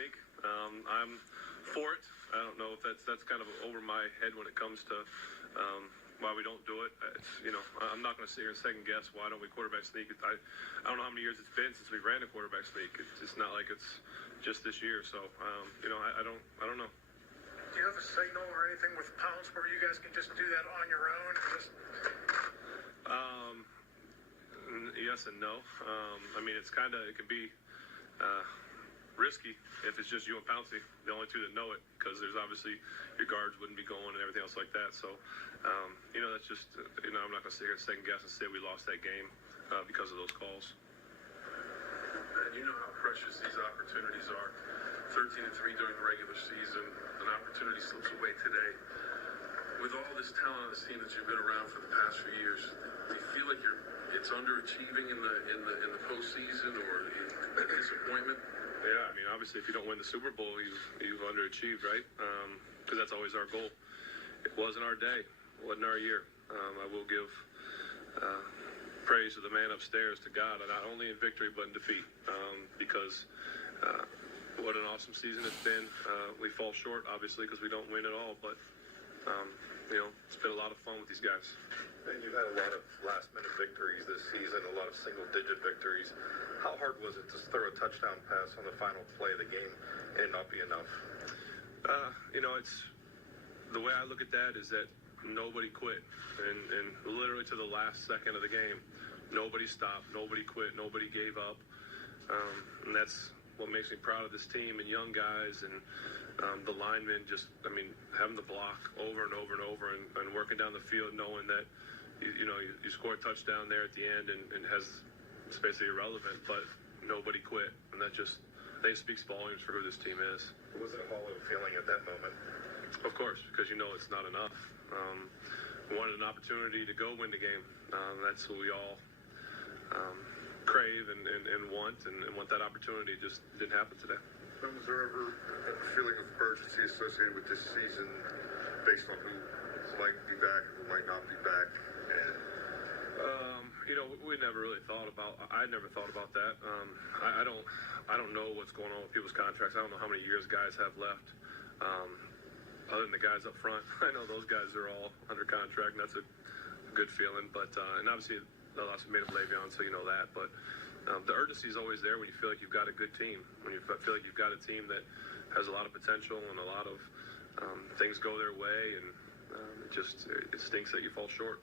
I'm for it. I don't know if that's kind of over my head when it comes to why we don't do it. I'm not going to sit here and second guess why don't we quarterback sneak. I don't know how many years it's been since we ran a quarterback sneak. It's not like it's just this year. So I don't know. Do you have a signal or anything with Pounce where you guys can just do that on your own? Yes and no. It can be risky if it's just you and Pouncey, the only two that know it, because there's obviously your guards wouldn't be going and everything else like that. So, that's just, I'm not going to sit here and second guess and say we lost that game because of those calls. And you know how precious these opportunities are. 13-3 during the regular season, an opportunity slips away today. With all this talent on this team that you've been around for the past few years, do you feel like it's underachieving in the postseason or a disappointment? Yeah, obviously, if you don't win the Super Bowl, you've underachieved, right? Because that's always our goal. It wasn't our day. It wasn't our year. I will give praise to the man upstairs, to God, not only in victory but in defeat, because what an awesome season it's been. We fall short, obviously, because we don't win at all, but it's been a lot of fun with these guys. And you've had a lot of last-minute victories this season, a lot of single-digit victories. How hard was it to throw a touchdown pass on the final play of the game and not be enough? It's the way I look at that is that nobody quit, and literally to the last second of the game, nobody stopped, nobody quit, nobody gave up, and that's what makes me proud of this team and young guys and the linemen. Having the block over and over and over and working down the field, knowing that you score a touchdown there at the end and it's basically irrelevant, but nobody quit, and that just speaks volumes for who this team is. Was it a hollow feeling at that moment? Of course, because it's not enough. We wanted an opportunity to go win the game. That's what we all crave and want, and want that opportunity. It just didn't happen today. Was there ever a feeling of urgency associated with this season based on who might be back and who might not be back? We never really thought about. I never thought about that. I don't know what's going on with people's contracts. I don't know how many years guys have left. Other than the guys up front, I know those guys are all under contract, and that's a good feeling. But and obviously, the loss made of Le'Veon, so you know that. But the urgency is always there when you feel like you've got a good team. When you feel like you've got a team that has a lot of potential and a lot of things go their way, and it stinks that you fall short.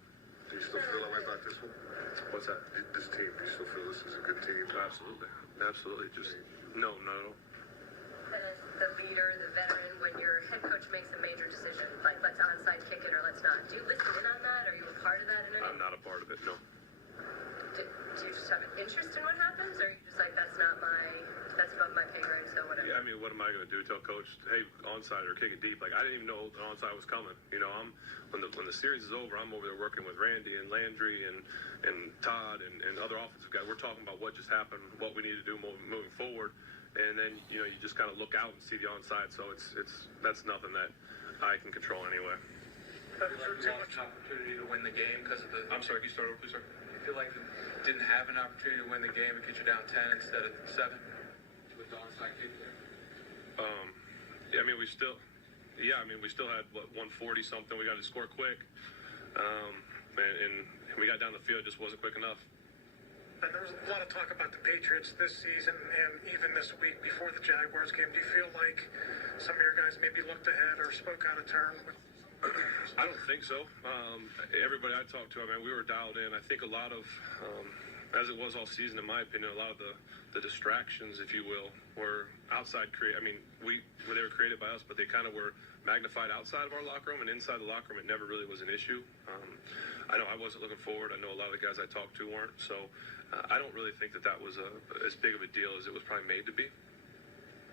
Do you still feel that way about this one? What's that? This team, do you still feel this is a good team? Absolutely. Just no. And as the leader, the veteran, when your head coach makes a major decision, like let's onside kick it or let's not, do you listen in on that? Are you a part of that in any? I'm not a part of it. No. Do you just have an interest in what happens, or are you just like that's above my pay grade, so whatever? Yeah, what am I going to do? Tell coach, hey, onside or kick it deep? Like, I didn't even know the onside was coming. When the series is over, I'm over there working with Randy and Landry and Todd and other offensive guys. We're talking about what just happened, what we need to do moving forward, and then you just kind of look out and see the onside. So that's nothing that I can control anyway. You lost an opportunity to win the game because of the. I'm sorry. Can you start over, please, sir? You feel like you didn't have an opportunity to win the game and get you down 10 instead of 7 with the onside kick there? We still had 140 something. We got to score quick, and we got down the field. It just wasn't quick enough. And there was a lot of talk about the Patriots this season and even this week before the Jaguars game. Do you feel like some of your guys maybe looked ahead or spoke out of turn? I don't think so. Everybody I talked to, we were dialed in. I think a lot of, as it was all season, in my opinion, a lot of the distractions, if you will, were outside they were created by us, but they kind of were magnified outside of our locker room, and inside the locker room, it never really was an issue. I know I wasn't looking forward. I know a lot of the guys I talked to weren't. So I don't really think that was as big of a deal as it was probably made to be.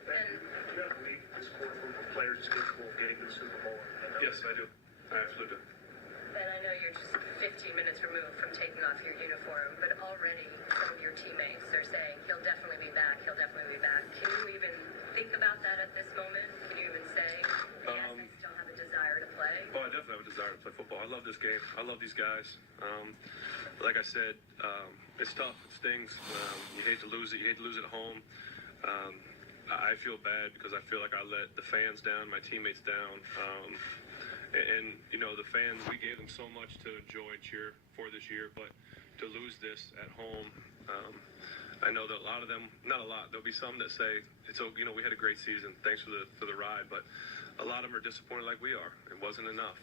And you have a league this quarter for players capable of getting to the Super Bowl. Yes, I do. I absolutely do. And I know you're just 15 minutes removed from taking off your uniform, but already some of your teammates are saying he'll definitely be back. He'll definitely be back. Can you even think about that at this moment? Can you even say, yes, I still have a desire to play? Oh, I definitely have a desire to play football. I love this game. I love these guys. Like I said, it's tough. It stings. You hate to lose it. You hate to lose it at home. I feel bad because I feel like I let the fans down, my teammates down. And the fans, we gave them so much to enjoy and cheer for this year, but to lose this at home, I know that a lot of them, not a lot, there'll be some that say, we had a great season, thanks for the ride, but a lot of them are disappointed like we are. It wasn't enough.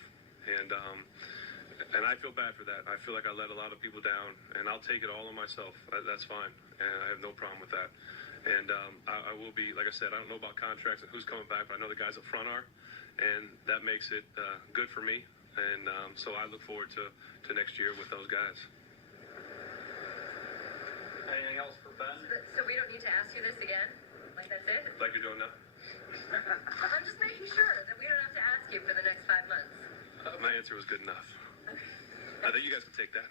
And I feel bad for that. I feel like I let a lot of people down, and I'll take it all on myself. That's fine, and I have no problem with that. And I will be, like I said, I don't know about contracts and who's coming back, but I know the guys up front are, and that makes it good for me. And so I look forward to next year with those guys. Anything else for Ben? So we don't need to ask you this again? Like that's it? Like you're doing now? I'm just making sure that we don't have to ask you for the next 5 months. My answer was good enough. I think you guys can take that.